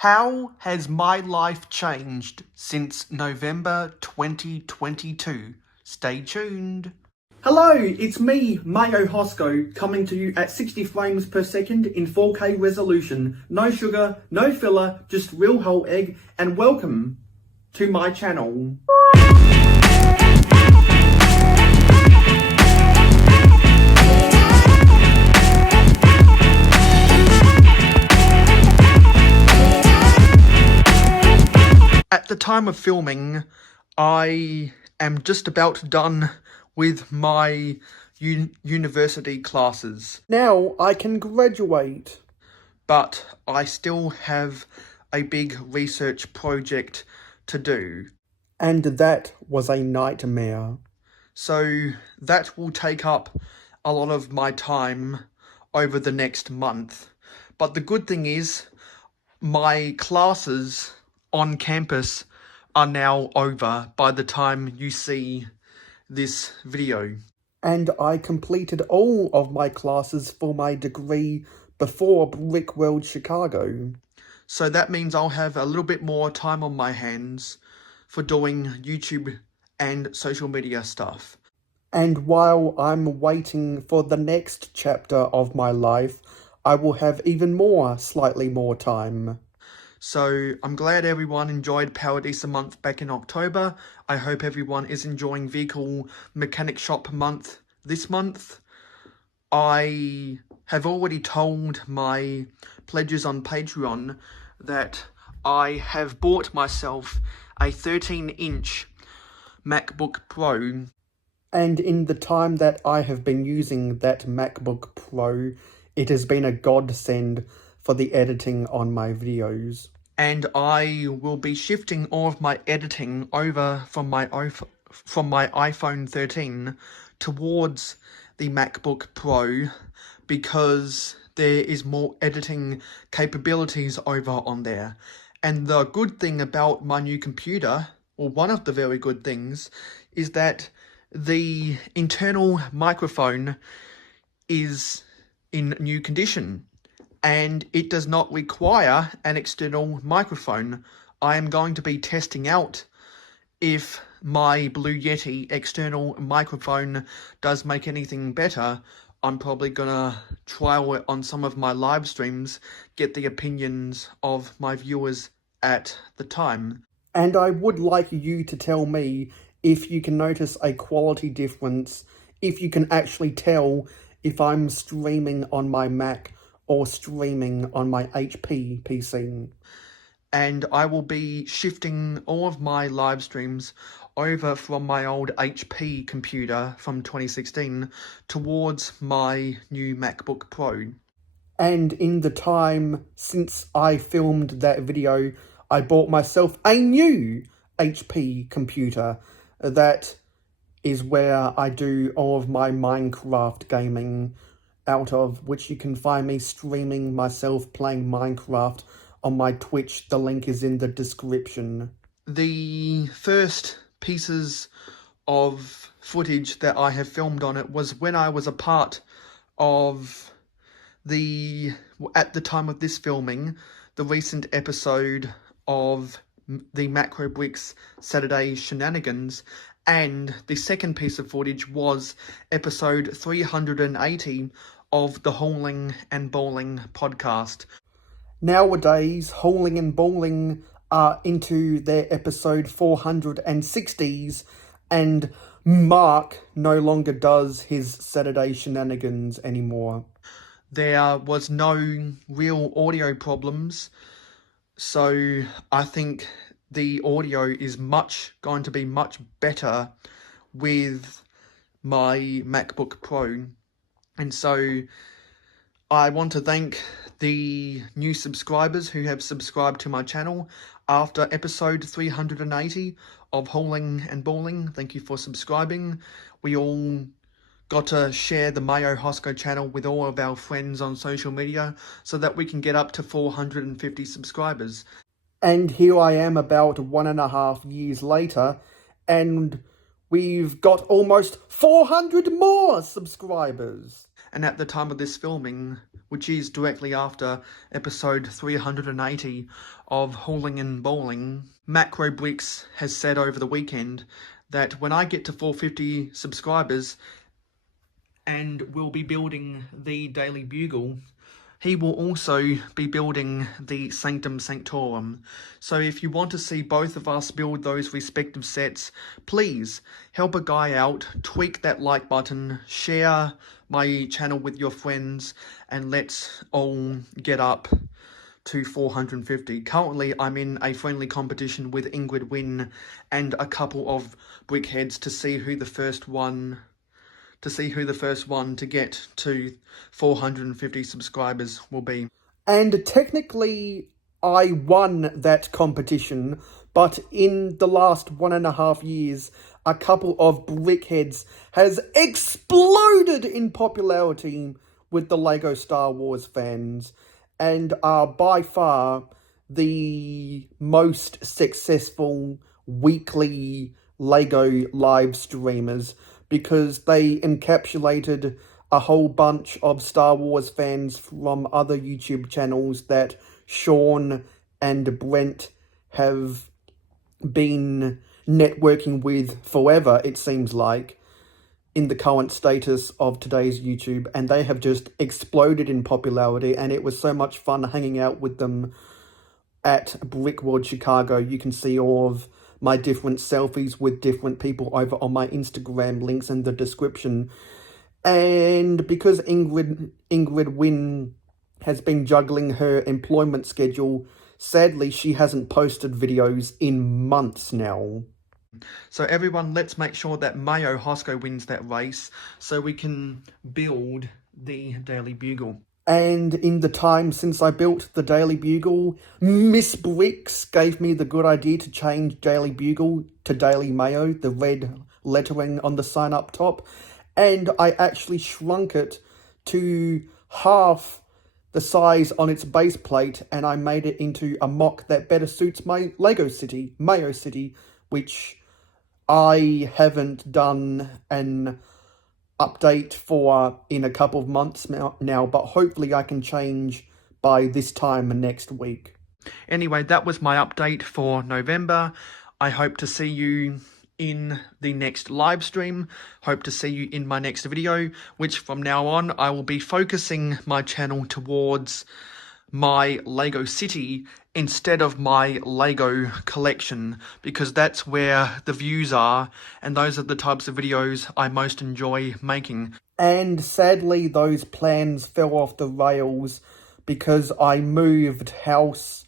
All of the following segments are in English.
How has my life changed since November 2022? Stay tuned. Hello, it's me, mayohosko, coming to you at 60 frames per second in 4K resolution. No sugar, no filler, just real whole egg, and welcome to my channel. At the time of filming, I am just about done with my university classes. Now I can graduate. But I still have a big research project to do. And that was a nightmare. So that will take up a lot of my time over the next month. But the good thing is, my classes on campus are now over by the time you see this video. And I completed all of my classes for my degree before Brickworld Chicago. So that means I'll have a little bit more time on my hands for doing YouTube and social media stuff. And while I'm waiting for the next chapter of my life, I will have even more, slightly more time. So I'm glad everyone enjoyed Paradise Month back in October. I hope everyone is enjoying Vehicle Mechanic Shop Month this month. I have already told my pledges on Patreon that I have bought myself a 13-inch MacBook Pro. And in the time that I have been using that MacBook Pro, it has been a godsend for the editing on my videos. And I will be shifting all of my editing over from my iPhone 13 towards the MacBook Pro because there is more editing capabilities over on there. And the good thing about my new computer, or one of the very good things, is that the internal microphone is in new condition and it does not require an external microphone. I am going to be testing out if my Blue Yeti external microphone does make anything better. I'm probably gonna trial it on some of my live streams, get the opinions of my viewers at the time. And I would like you to tell me if you can notice a quality difference, if you can actually tell if I'm streaming on my Mac or streaming on my HP PC. And I will be shifting all of my live streams over from my old HP computer from 2016 towards my new MacBook Pro. And in the time since I filmed that video, I bought myself a new HP computer. That is where I do all of my Minecraft gaming out of, which you can find me streaming myself playing Minecraft on my Twitch. The link is in the description. The first pieces of footage that I have filmed on it was when I was a part of at the time of this filming, the recent episode of the Macro Bricks Saturday Shenanigans, and the second piece of footage was episode 380 of the Hauling and Bowling podcast. Nowadays, Hauling and Bowling are into their episode 460s, and Mark no longer does his Saturday Shenanigans anymore. There was no real audio problems, so I think the audio is going to be much better with my MacBook Pro. And so I want to thank the new subscribers who have subscribed to my channel after episode 380 of Hauling and Bowling. Thank you for subscribing. We all got to share the mayohosko channel with all of our friends on social media so that we can get up to 450 subscribers. And here I am about 1.5 years later, and we've got almost 400 more subscribers. And at the time of this filming, which is directly after episode 380 of Hauling and Bowling. Macro Bricks has said over the weekend that when I get to 450 subscribers and will be building the Daily Bugle, he will also be building the Sanctum Sanctorum. So if you want to see both of us build those respective sets, please help a guy out, tweak that like button, share my channel with your friends, and let's all get up to 450. Currently, I'm in a friendly competition with Ingrid Wynn and a couple of brickheads to see who the first one to get to 450 subscribers will be. And technically, I won that competition, but in the last 1.5 years, a couple of brickheads has exploded in popularity with the LEGO Star Wars fans, and are by far the most successful weekly LEGO live streamers, because they encapsulated a whole bunch of Star Wars fans from other YouTube channels that Sean and Brent have been networking with forever, it seems like, in the current status of today's YouTube, and they have just exploded in popularity, and it was so much fun hanging out with them at Brickworld Chicago. You can see all of my different selfies with different people over on my Instagram, links in the description. And because Ingrid Wynn has been juggling her employment schedule, sadly she hasn't posted videos in months now. So everyone, let's make sure that mayohosko wins that race so we can build the Daily Bugle. And in the time since I built the Daily Bugle, Miss Bricks gave me the good idea to change Daily Bugle to Daily Mayo, the red lettering on the sign up top. And I actually shrunk it to half the size on its base plate, and I made it into a mock that better suits my LEGO city, Mayo City, which I haven't done an update for in a couple of months now, but hopefully I can change by this time next week. Anyway, that was my update for November. I hope to see you in the next live stream. Hope to see you in my next video, which from now on I will be focusing my channel towards my LEGO city instead of my LEGO collection, because that's where the views are, and those are the types of videos I most enjoy making. And sadly, those plans fell off the rails because I moved house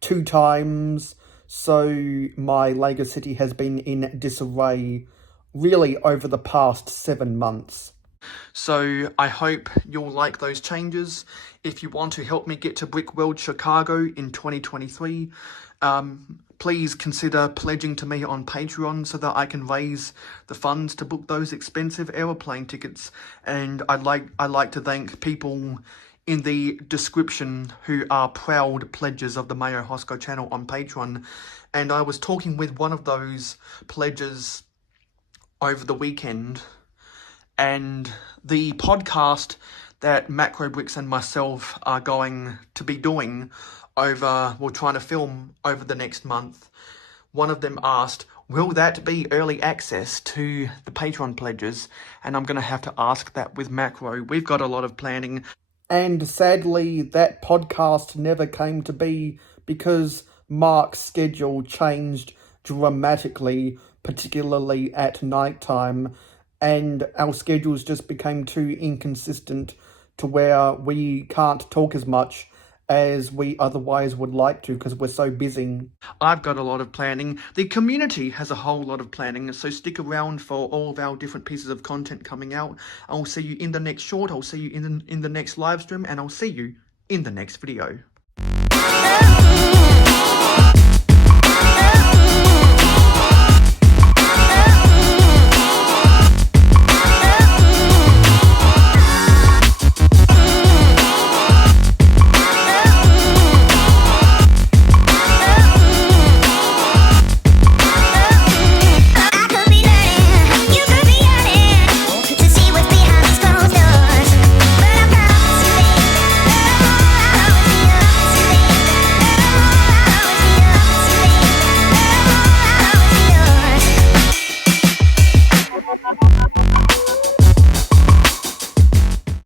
2 times, so my LEGO city has been in disarray really over the past 7 months. So I hope you'll like those changes. If you want to help me get to Brickworld Chicago in 2023, please consider pledging to me on Patreon so that I can raise the funds to book those expensive aeroplane tickets. And I'd like to thank people in the description who are proud pledges of the mayohosko channel on Patreon. And I was talking with one of those pledges over the weekend, and the podcast that Macro Bricks and myself are going to be doing we're trying to film over the next month, one of them asked, will that be early access to the Patreon pledges? And I'm going to have to ask that with Macro. We've got a lot of planning. And sadly, that podcast never came to be because Mark's schedule changed dramatically, particularly at night time, and our schedules just became too inconsistent to where we can't talk as much as we otherwise would like to because we're so busy. I've got a lot of planning. The community has a whole lot of planning, so stick around for all of our different pieces of content coming out. I'll see you in the next short, I'll see you in the next live stream, and I'll see you in the next video.